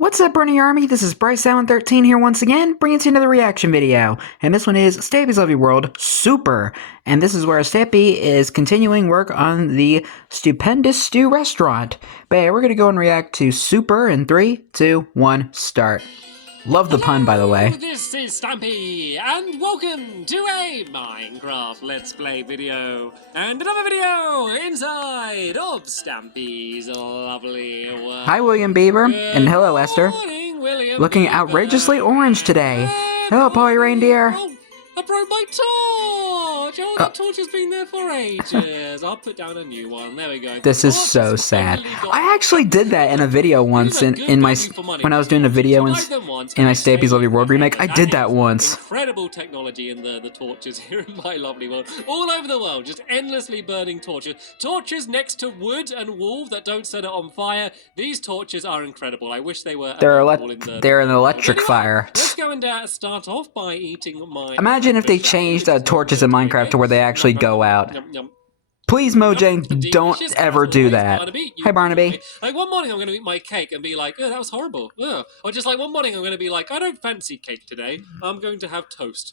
What's up, Bernie Army? This is BryceAllen13 here once again, bringing to you another reaction video. And this one is Stampy's Lovely World Super. And this is where Stampy is continuing work on the Stupendous Stew restaurant. But yeah, we're going to go and react to Super in 3, 2, 1, start. Love the pun, by the way. This is Stampy, and welcome to a Minecraft Let's Play video, and another video inside of Stampy's Lovely World. Hi, William Beaver, and hello, Esther. Morning, William Looking Beaver. outrageously orange today. Hello, Polly Reindeer. Oh, I broke my torch! Oh, that torch has been there for ages. I'll put down a new one. There we go. This is so sad. I actually did that in a video once in my when I was doing a video in my Stampy's Lovely World remake. I did that once. Incredible technology in the torches here in my lovely world. All over the world, just endlessly burning torches. Torches next to wood and wool that don't set it on fire. These torches are incredible. I wish they were. They're an electric fire. Let's go and start off by eating my. Imagine if they changed torches in Minecraft to where they actually go out. Please, Mojang, don't ever do that. Hi, Barnaby. Like, one morning I'm going to eat my cake and be like, oh, that was horrible. Ugh. Or just like one morning I'm going to be like, I don't fancy cake today. I'm going to have toast.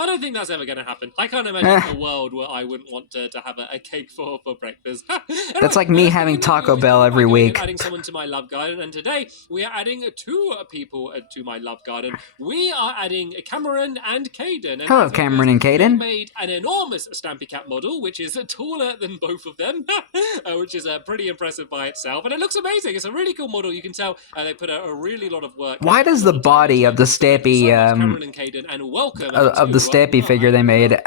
I don't think that's ever going to happen. I can't imagine a world where I wouldn't want to have a cake for breakfast. Anyway, that's like me having Taco Bell every week. Adding someone to my love garden, and today we are adding two people to my love garden. We are adding Cameron and Caden. And hello, Cameron and Caden. Made an enormous Stampy Cat model, which is taller than both of them, which is pretty impressive by itself, and it looks amazing. It's a really cool model. You can tell they put a really lot of work. Why does the body of the Stampy Cameron and Caden, and welcome of the Stampy figure they made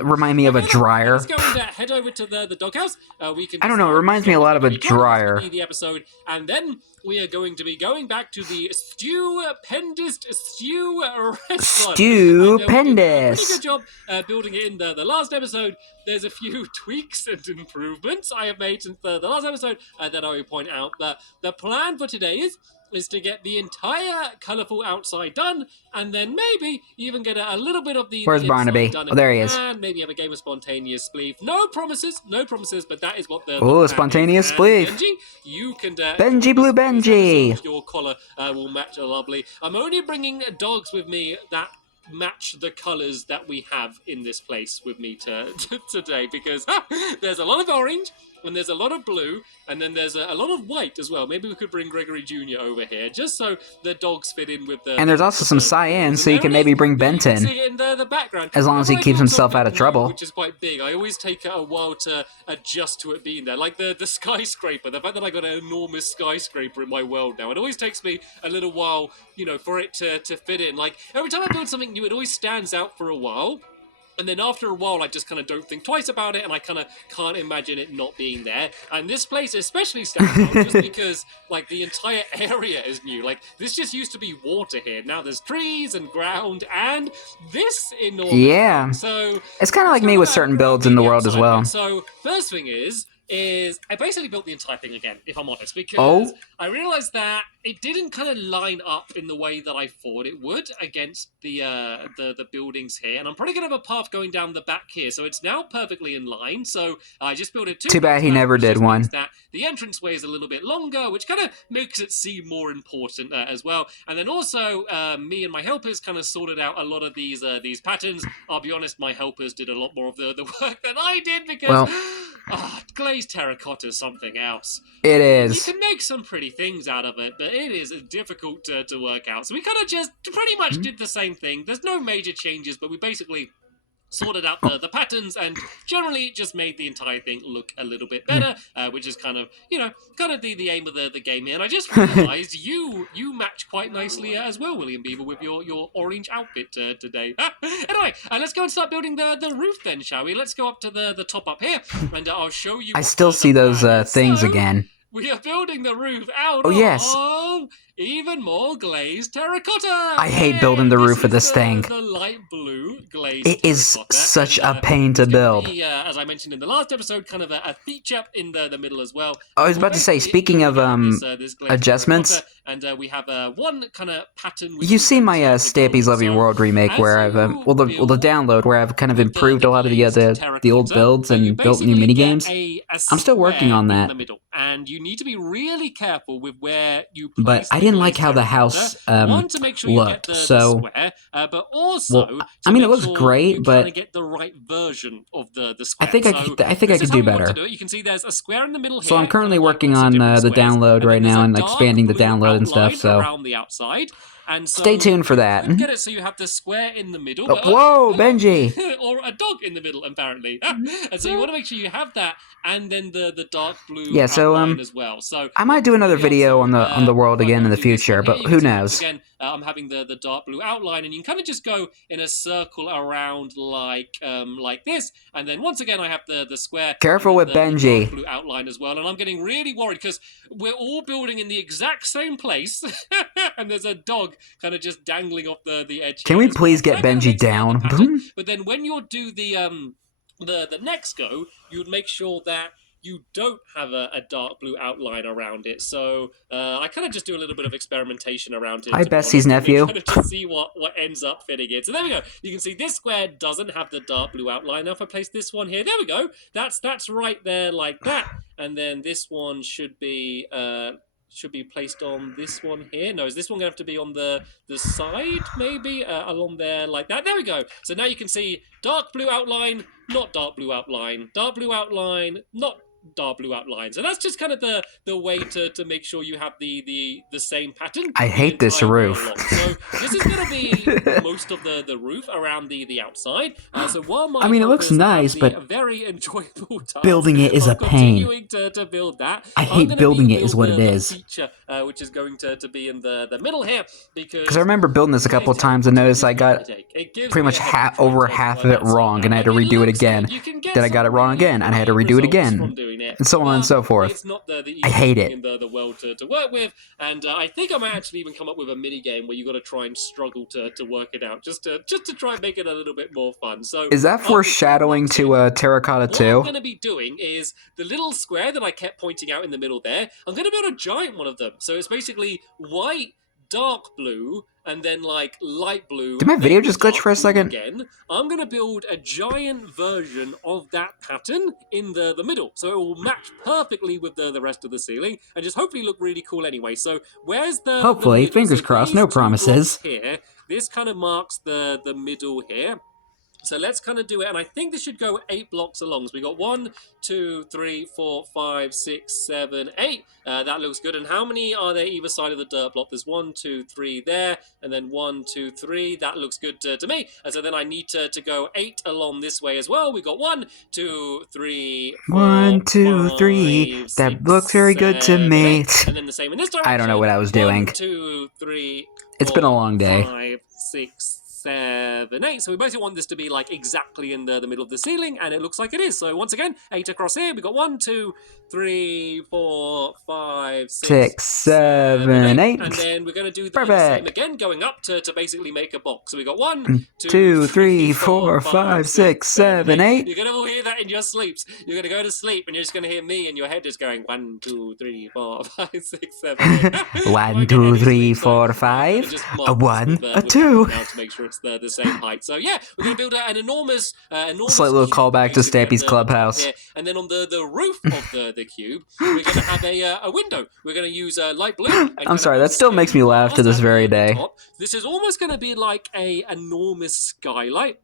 remind me of a dryer? Let's go and head over to the doghouse. We can. I don't know. It reminds me a lot of a dryer. The episode, and then we are going to be going back to the Stupendous Stew restaurant. Stupendous. Pretty good job building it in the last episode. There's a few tweaks and improvements I have made since the last episode that I will point out. But the plan for today is to get the entire colourful outside done, and then maybe even get a little bit of the Where's Barnaby? Done Oh, there he is. And maybe have a game of spontaneous spleef. No promises, but that is what the oh, spontaneous spleef. Benji, you can Benji Blue Benji. Your collar will match lovely. I'm only bringing dogs with me that match the colors that we have in this place with me today, because there's a lot of orange and there's a lot of blue, and then there's a lot of white as well. Maybe we could bring Gregory Jr. over here, just so the dogs fit in with the... And there's also some cyan, so you can maybe bring Benton. See it in the background. As long as he keeps himself out of trouble. Which is quite big. I always take a while to adjust to it being there. Like the skyscraper, the fact that I got an enormous skyscraper in my world now. It always takes me a little while, you know, for it to fit in. Like, every time I build something new, it always stands out for a while. And then after a while, I just kind of don't think twice about it, and I kind of can't imagine it not being there. And this place especially stands out just because, like, the entire area is new. Like, this just used to be water here. Now there's trees and ground and this enormous... Yeah. So it's kind of like me with certain builds in the world as well. So first thing is I basically built the entire thing again, if I'm honest, because I realized that it didn't kind of line up in the way that I thought it would against the buildings here, and I'm probably gonna have a path going down the back here, so it's now perfectly in line. So I just built it too bad he never did one. That the entranceway is a little bit longer, which kind of makes it seem more important as well. And then also me and my helpers kind of sorted out a lot of these patterns. I'll be honest, my helpers did a lot more of the work than I did, because glazed terracotta is something else. It is. You can make some pretty things out of it, but it is difficult to work out. So we kind of just pretty much did the same thing. There's no major changes, but we basically sorted out the patterns and generally just made the entire thing look a little bit better, which is kind of, you know, the aim of the game here. And I just realized you match quite nicely as well, William Beaver, with your orange outfit today. Anyway, let's go and start building the roof then, shall we? Let's go up to the top up here, and I'll show you. I still see those things again. We are building the roof out of even more glazed terracotta. I hate building the roof of this thing. The light blue glazed It is such a pain to build. As I mentioned in the last episode, kind of a feature in the middle as well. I was about to say, speaking of adjustments, and we have one kind of pattern. You've seen my Stampy's Love Your World remake where I've well the download where I've kind of improved a lot of the old builds and built new minigames. I'm still working on that. In the middle, and you need to be really careful with where you place. But I didn't like how the house to make sure you get looked. the square, but also I mean, it looks great, but you get the right version of the square. I think I could do better. You can see there's a square in the middle here. So I'm currently working on the download right now and expanding the download and stuff. So around the outside. And so stay tuned for that. Get it so you have the square in the middle. Whoa, Benji! Or a dog in the middle, apparently. And so you want to make sure you have that, and then the dark blue outline as well. So I might do another video on the world again in the future, but who knows? Again, I'm having the dark blue outline, and you can kind of just go in a circle around like this, and then once again I have the square. Careful with Benji. Dark blue outline as well, and I'm getting really worried because we're all building in the exact same place, and there's a dog kind of just dangling off the edge. Can we please get Benji down? But then when you do the next go, you would make sure that you don't have a dark blue outline around it. So I kind of just do a little bit of experimentation around it. Hi, Bessie's nephew. Kind of to see what ends up fitting in. So there we go. You can see this square doesn't have the dark blue outline. Now if I place this one here, there we go. That's right there like that. And then this one should be placed on this one here. No, is this one going to have to be on the side, maybe? Along there like that. There we go. So now you can see dark blue outline, not dark blue outline. Dark blue outline, not dark blue outline. So that's just kind of the way to make sure you have the same pattern. I hate this roof. So this is going to be most of the roof around the outside. So while my it looks nice, but a very enjoyable task building it is a pain. Continuing to build that. I hate building it is what it is. Feature, which is going to be in the middle here, because I remember building this a couple of times and noticed I got pretty much over half of it wrong, and I had to redo it again. Then I got it wrong again, and I had to redo it again. And so on and so forth. It's not the I hate it. in the world to work with, and I think I might actually even come up with a mini game where you got to try and struggle to work it out, just to try and make it a little bit more fun. So is that foreshadowing to Terracotta 2? What I'm going to be doing is the little square that I kept pointing out in the middle there. I'm going to build a giant one of them. So it's basically white, dark blue, and then like light blue. Did my video just glitch for a second? Again, I'm going to build a giant version of that pattern in the middle. So it will match perfectly with the rest of the ceiling and just hopefully look really cool anyway. So where's the... Hopefully, fingers crossed, no promises. Here, this kind of marks the middle here. So let's kind of do it, and I think this should go 8 blocks along. So we got 1, 2, 3, 4, 5, 6, 7, 8. That looks good. And how many are there either side of the dirt block? There's 1, 2, 3 there, and then 1, 2, 3. That looks good to me. And so then I need to go 8 along this way as well. We got 1, 2, 3, 4, 1, 2, 3. 5, that 6, looks very good to me. 8. And then the same in this direction. I don't know what I was doing. 1, 2, 3. It's been a long day. 5, 6, 7, 8. So we basically want this to be like exactly in the middle of the ceiling, and it looks like it is. So once again, 8 across here. We got 1, 2, 3, 4, 5, 6, 7, 8. And then we're going to do the same again, going up to basically make a box. So we got 1, 2, 3, 4, 5, 6, 7, 8. You're going to all hear that in your sleeps. You're going to go to sleep, and you're just going to hear me in your head just going 1, 2, 3, 4, 5, 6, 7, 8. 1, 2, 3, 4, 5. A 1, a 2. Now to make sure it's the same height. So yeah, we're going to build an enormous slight little callback to Stampy's clubhouse. And then on the roof of the cube, we're going to have a window. We're going to use light blue. I'm sorry, that still makes me laugh to this very day. This is almost going to be like a enormous skylight,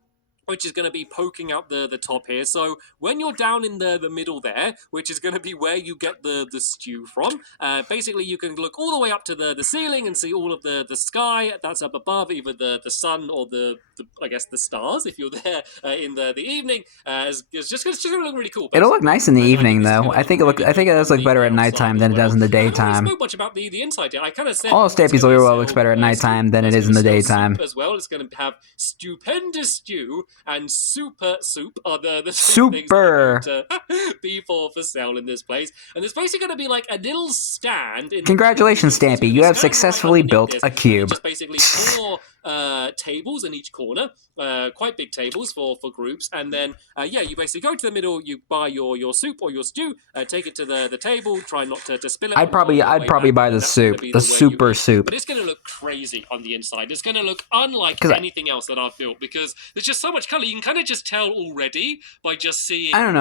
which is going to be poking out the top here. So when you're down in the middle there, which is going to be where you get the stew from, basically you can look all the way up to the ceiling and see all of the sky that's up above, either the sun or the I guess the stars if you're there in the evening. It's just going to look really cool. It'll look nice in the evening though. I think it does look better at nighttime than it does in the daytime. I don't spoke much about the inside yet. I kind of said all Stampy's Love Your World looks better at nighttime than it is in the daytime as well. It's going to have stupendous stew and Super Soup are the two things that Super. are going to be for sale in this place. And there's basically going to be like a little stand in Congratulations, the Stampy. You have successfully built a cube. just basically 4 tables in each corner, quite big tables for groups, and then yeah, you basically go to the middle, you buy your soup or your stew, take it to the table, try not to spill it. I'd probably buy the soup, the super soup. But it's going to look crazy on the inside. It's going to look unlike anything else that I've built because there's just so much color. You can kind of just tell already by just seeing. I don't know.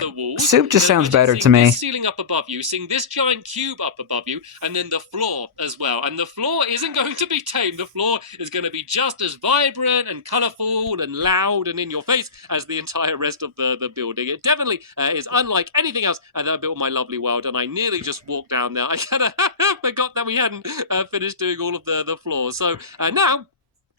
The walls. Soup just sounds better to me. This ceiling up above you, seeing this giant cube up above you, and then the floor as well. And the floor isn't going to be tame. The floor is going to be just as vibrant and colorful and loud and in your face as the entire rest of the building. It definitely is unlike anything else that I built in my lovely world, and I nearly just walked down there. I kind of forgot that we hadn't finished doing all of the floors. So now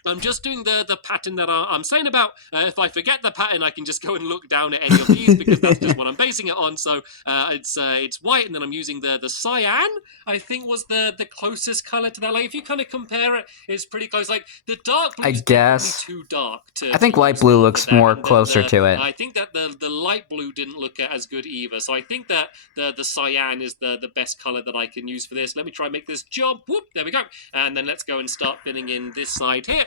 I'm just doing the pattern that I'm saying about. If I forget the pattern, I can just go and look down at any of these because that's just what I'm basing it on. So it's white, and then I'm using the cyan. I think was the closest color to that. Like if you kind of compare it, it's pretty close. Like the dark blue is definitely too dark. I think light blue looks more closer to it. I think that the light blue didn't look as good either. So I think that the cyan is the best color that I can use for this. Let me try and make this jump. Whoop, there we go. And then let's go and start filling in this side here.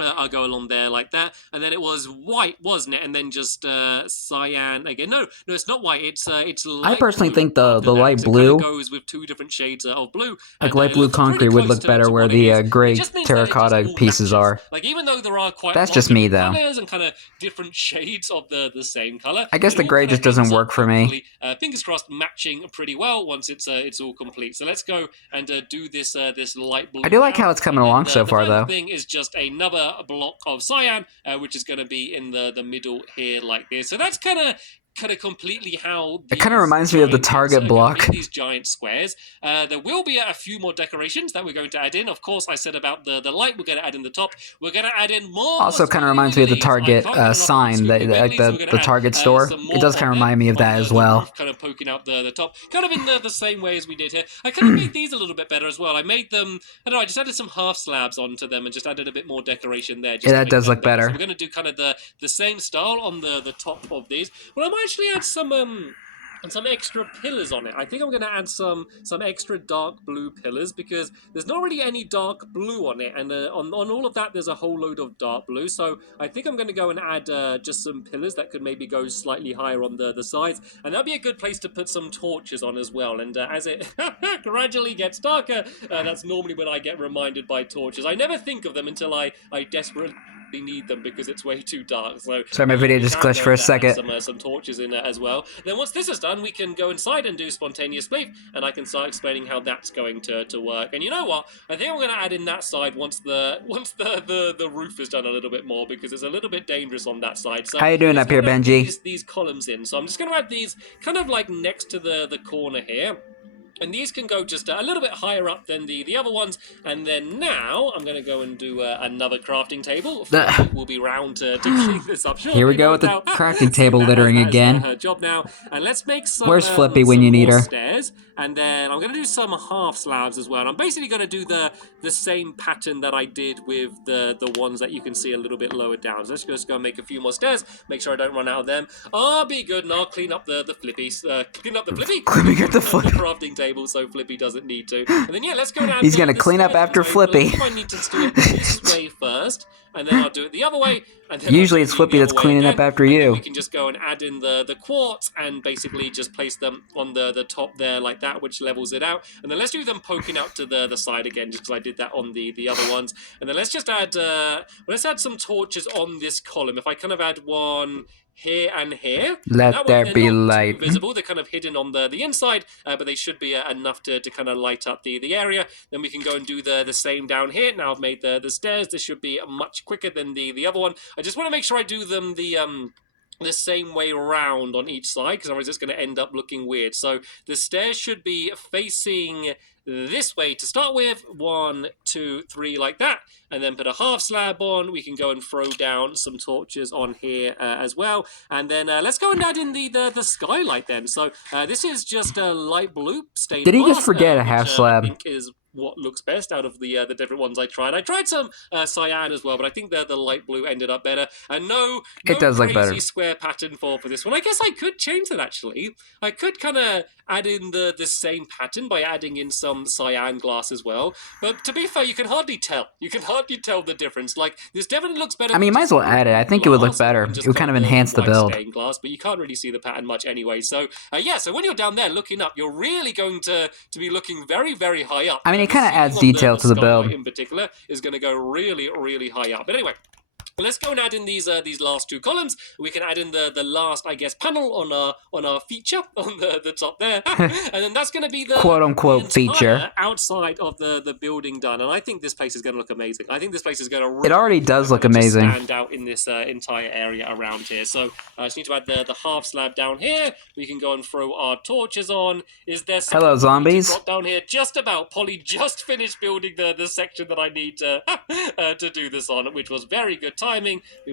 I'll go along there like that, and then it was white, wasn't it? And then just cyan again. No, it's not white. It's light. I personally think the light blue goes with 2 different shades of blue. Like light blue concrete would look better where the gray terracotta pieces are. Like even though there are quite that's just me though. Colors and kind of different shades of the same color. I guess the gray just doesn't work for me. Fingers crossed, matching pretty well once it's all complete. So let's go and do this light blue. I do like how it's coming along so far though. The thing is just another block of cyan, which is going to be in the middle here like this. So that's kind of completely how it kind of reminds me of the target block. These giant squares. There will be a few more decorations that we're going to add in. Of course, I said about the light we're going to add in the top. We're going to add in more. Also, kind of reminds me of the Target sign, like the Target store. It does kind of remind me of that as well. Kind of poking out the top, kind of in the same way as we did here. I kind of made these a little bit better as well. I made them. I don't know. I just added some half slabs onto them and just added a bit more decoration there. Yeah, that does look better. So we're going to do kind of the same style on the top of these. Well, I might actually add some extra pillars on it. I think I'm going to add some extra dark blue pillars because there's not really any dark blue on it, and on all of that there's a whole load of dark blue. So I think I'm going to go and add just some pillars that could maybe go slightly higher on the sides, and that'd be a good place to put some torches on as well. And as it gradually gets darker, that's normally when I get reminded by torches. I never think of them until I desperately need them because it's way too dark. So sorry, my video just glitched for a second. Some torches in there as well. Then once this is done, we can go inside and do spontaneous sleep, and I can start explaining how that's going to work. And you know what? I think I'm going to add in that side once the roof is done a little bit more because it's a little bit dangerous on that side. So how you doing up here, Benji? These columns in. So I'm just going to add these kind of like next to the corner here. And these can go just a little bit higher up than the other ones. And then now I'm going to go and do another crafting table. We'll be round to clean this up. Here we go with the crafting table littering again. Her job now. And let's make some. Where's Flippy when you need her? Stairs. And then I'm going to do some half slabs as well. And I'm basically going to do the same pattern that I did with the ones that you can see a little bit lower down. So let's just go and make a few more stairs. Make sure I don't run out of them. I'll be good, and I'll clean up the flippies. Clean up the flippy. Cleaning up the flippy. Crafting table so Flippy doesn't need to. And then yeah, let's go down. He's going to clean up after Flippy. I need to do it this way first, and then I'll do it the other way. And then usually it's Flippy that's cleaning up after you. We can just go and add in the quartz and basically just place them on the top there like that, which levels it out. And then let's do them poking out to the side again, just because I did that on the other ones. And then let's just add let's add some torches on this column. If I kind of add one here and here. Let there be light. Visible. They're kind of hidden on the inside, but they should be enough to kind of light up the area. Then we can go and do the same down here. Now I've made the stairs. This should be much quicker than the other one. I just want to make sure I do them the same way around on each side, because otherwise it's going to end up looking weird. So the stairs should be facing this way to start with. 1, 2, 3, like that. And then put a half slab on. We can go and throw down some torches on here as well. And then let's go and add in the skylight then. So this is just a light blue stained glass. Did he just forget a half slab? I think is what looks best out of the different ones I tried. I tried some cyan as well, but I think the light blue ended up better. And no It does look crazy better. square pattern for this one. I guess I could change that actually. I could kind of add in the same pattern by adding in some cyan glass as well. But to be fair, you can hardly tell. You can hardly tell the difference. Like, this definitely looks better. I mean, you might as well add it. I think it would look better. It would kind of enhance the build. Stained glass, but you can't really see the pattern much anyway. So yeah, so when you're down there looking up, you're really going to be looking very, very high up. I mean, it kind of adds detail to the build. In particular is going to go really, really high up. But anyway, let's go and add in these last two columns. We can add in the last, I guess, panel on our feature on the top there, and then that's going to be the quote-unquote feature outside of the building done. And I think this place is going to look amazing. I think this place is going to. It already does look amazing. Stand out in this entire area around here. So I just need to add the half slab down here. We can go and throw our torches on. Is there? Hello, zombies. Drop down here. Just about. Polly just finished building the section that I need to do this on, which was very good timing.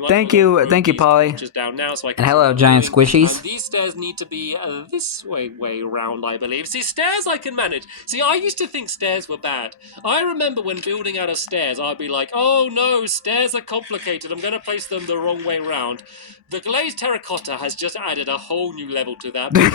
Thank you, Polly. Down now so I can and hello, giant squishies. These stairs need to be this way around, I believe. See, stairs I can manage. See, I used to think stairs were bad. I remember when building out of stairs, I'd be like, oh no, stairs are complicated. I'm going to place them the wrong way around. The glazed terracotta has just added a whole new level to that. But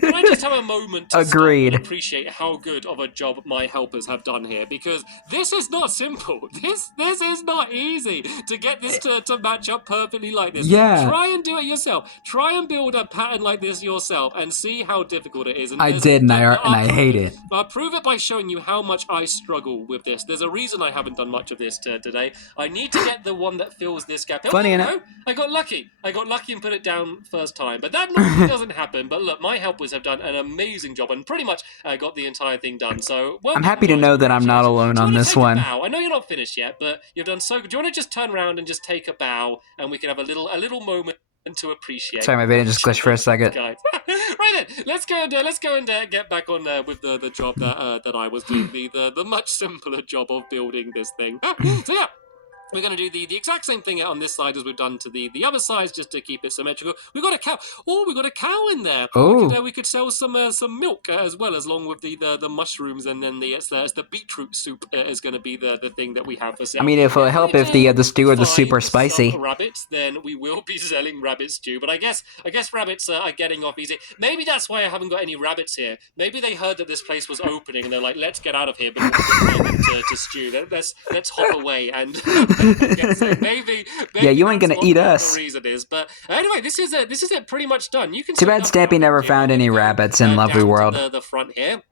can I just have a moment to Agreed. appreciate how good of a job my helpers have done here? Because this is not simple. This is not easy to get this to match up perfectly like this. Yeah. Try and do it yourself. Try and build a pattern like this yourself and see how difficult it is. And I did, and I hate it. I'll prove it by showing you how much I struggle with this. There's a reason I haven't done much of this today. I need to get the one that fills this gap. Funny enough, I got lucky. And put it down first time. But that normally doesn't happen. But look, my helpers have done an amazing job and pretty much got the entire thing done. So I'm happy to know that I'm not alone on this one. I know you're not finished yet, but you've done so good. Do you want to just turn around and just take a bow, and we can have a little moment and to appreciate. Sorry, my video just glitched for a second. Right then, let's go and get back on with the job that I was doing, the much simpler job of building this thing. So yeah. We're going to do the exact same thing on this side as we've done to the other sides, just to keep it symmetrical. We've got a cow. Oh, we've got a cow in there. Oh. We could sell some milk as well, along with the mushrooms, and then the beetroot soup is going to be the thing that we have for sale. I mean, if it'll help if the stew or the soup are spicy. Rabbits, then we will be selling rabbit stew. But I guess rabbits are getting off easy. Maybe that's why I haven't got any rabbits here. Maybe they heard that this place was opening, and they're like, let's get out of here, but to stew. Let's hop away and. maybe yeah, you ain't gonna eat us. The reason is, but anyway, this is it pretty much done. You can. Too bad Stampy never found any rabbits in Lovely World. The front here.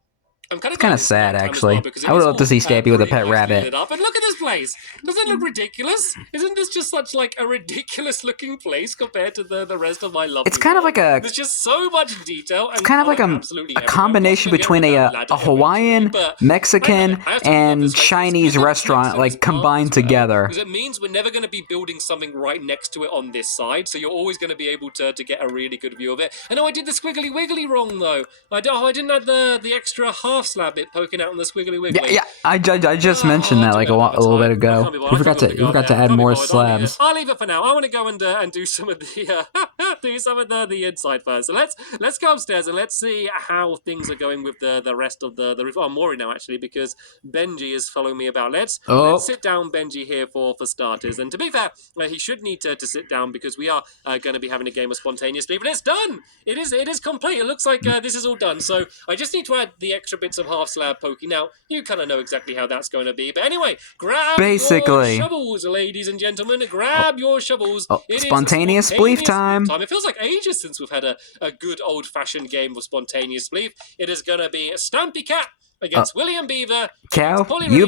It's kind of sad, actually. I would love to see Stampy with a pet rabbit. And look at this place. Does it look ridiculous? Isn't this just such like a ridiculous-looking place compared to the rest of my Lovely It's kind of like a. There's just so much detail. It's kind of like a combination between a Hawaiian, Mexican, and Chinese restaurant, like combined together. Because it means we're never going to be building something right next to it on this side, so you're always going to be able to get a really good view of it. I know I did the squiggly wiggly wrong though. I didn't add the extra half slab bit poking out on the squiggly wiggly. Yeah. I just mentioned that like a little bit ago. We forgot to add more slabs. I'll leave it for now. I want to go and do some of the inside first. So let's go upstairs and let's see how things are going with the rest of the roof. Oh, Maury now actually, because Benji is following me about. Let's sit down Benji here for starters. And to be fair, he should need to sit down because we are going to be having a game of spontaneous sleep. And it's done. It is complete. It looks like this is all done. So I just need to add the extra bits of half slab poking. Now, you kind of know exactly how that's going to be. But anyway, grab your shovels, ladies and gentlemen. Grab your shovels. Spontaneous spleef time. It feels like ages since we've had a good old-fashioned game of spontaneous spleef. It is going to be Stampy Cat against William Beaver. Cow, you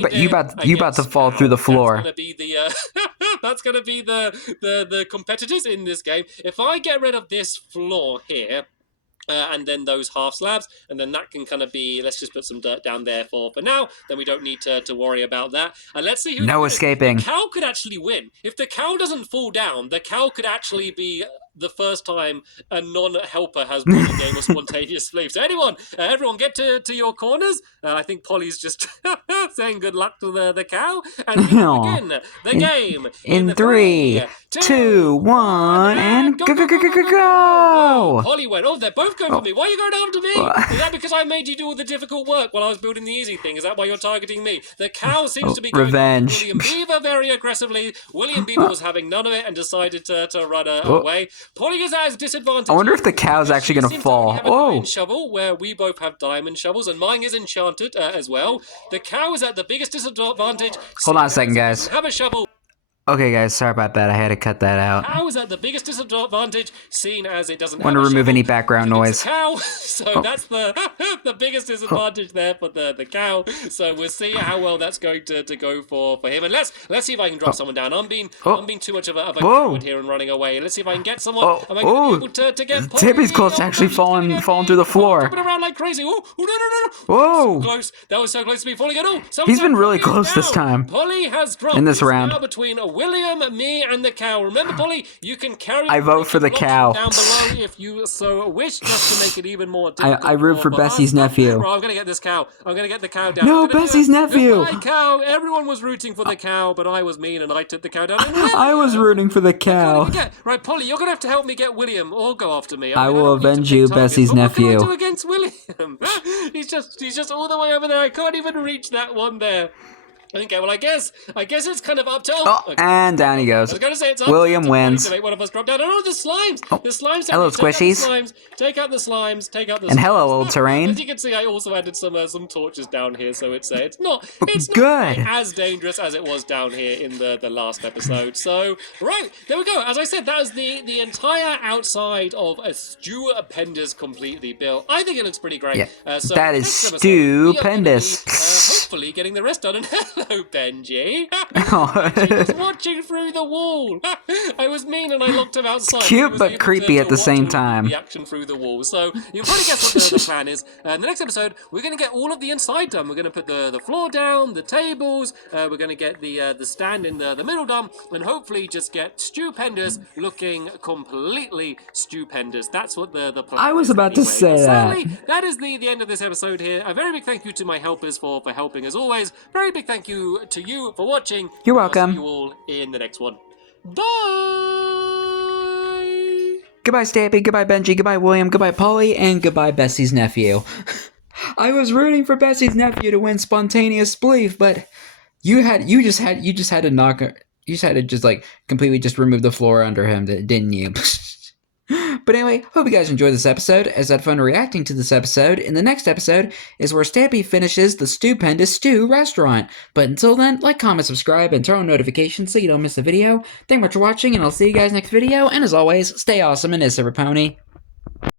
about to fall through the floor. That's gonna be the competitors in this game. If I get rid of this floor here. And then those half slabs, and then that can kind of be, let's just put some dirt down there for now, then we don't need to worry about that. And let's see who escaping. The cow could actually win. If the cow doesn't fall down, the cow could actually be the first time a non-helper has won a game of spontaneous sleep. So everyone get to your corners. I think Polly's just saying good luck to the cow. And we will begin the game in 3, 2, 1, and go, go, go, go, go, Whoa, go! Polly went, oh, they're both going for me. Why are you going after me? Is that because I made you do all the difficult work while I was building the easy thing? Is that why you're targeting me? The cow seems to be going Revenge. after William Beaver very aggressively. William Beaver was having none of it and decided to run away. Polly is at his disadvantage. I wonder if the cow's actually going to fall. Oh! Shovel, where we both have diamond shovels, and mine is enchanted as well. The cow is at the biggest disadvantage. Hold on a second, guys. Have a shovel. Okay, guys, sorry about that. I had to cut that out. Cow is at the biggest disadvantage, seen as it doesn't want to remove any background noise. Cow, so that's the biggest disadvantage there for the cow. So we'll see how well that's going to go for him. And let's see if I can drop someone down. I'm being too much of a coward here and running away. Let's see if I can get someone. Am I going to be able to get Tippy's close to actually falling through the floor. Jumping around like crazy. Oh, no. Whoa. So close. That was so close to me falling in. Oh, he's been really close this time. Polly has dropped in this round. now between William, me, and the cow. Remember, Polly, you can carry. I vote for the cow. Down below if you so wish, just to make it even more difficult. I root for Bessie's nephew. Bro, I'm gonna get this cow. I'm gonna get the cow down. No, Bessie's nephew. Goodbye, cow. Everyone was rooting for the cow, but I was mean and I took the cow down. I was rooting for the cow. Right, Polly, you're gonna have to help me get William, or go after me. I will avenge you, Bessie's nephew. What can I do against William? he's just all the way over there. I can't even reach that one there. Okay, well, I guess it's kind of up to... okay. And down he goes. I was going to say it's up William wins. To make one of us drop down. Oh, the slimes! The slimes... Hello, squishies. Take out the slimes. And hello, old terrain. As you can see, I also added some torches down here, so it's not good. As dangerous as it was down here in the last episode. So, right, there we go. As I said, that is the entire outside of a stupendous completely built. I think it looks pretty great. Yeah, so that is stupendous. Hopefully getting the rest done. And hello, Benji. He was watching through the wall. I was mean and I locked him outside. Cute but creepy at the same time. The action through the wall. So you can probably guess what the plan is. In the next episode, we're going to get all of the inside done. We're going to put the floor down, the tables. We're going to get the stand in the middle done, and hopefully just get stupendous, looking completely stupendous. That's what the plan I was about to say sadly, that is the end of this episode here. A very big thank you to my helpers for helping as always. Very big thank you to you for watching. You're welcome. I'll see you all in the next one. Bye! Goodbye, Stampy. Goodbye, Benji. Goodbye, William. Goodbye, Polly. And goodbye, Bessie's nephew. I was rooting for Bessie's nephew to win spontaneous spleef, but you just had to knock her. You just had to just like completely just remove the floor under him, didn't you? But anyway, hope you guys enjoyed this episode, as I had fun reacting to this episode. In the next episode is where Stampy finishes the Stupendous Stew restaurant. But until then, like, comment, subscribe, and turn on notifications so you don't miss a video. Thank you much for watching, and I'll see you guys next video. And as always, stay awesome and Pony.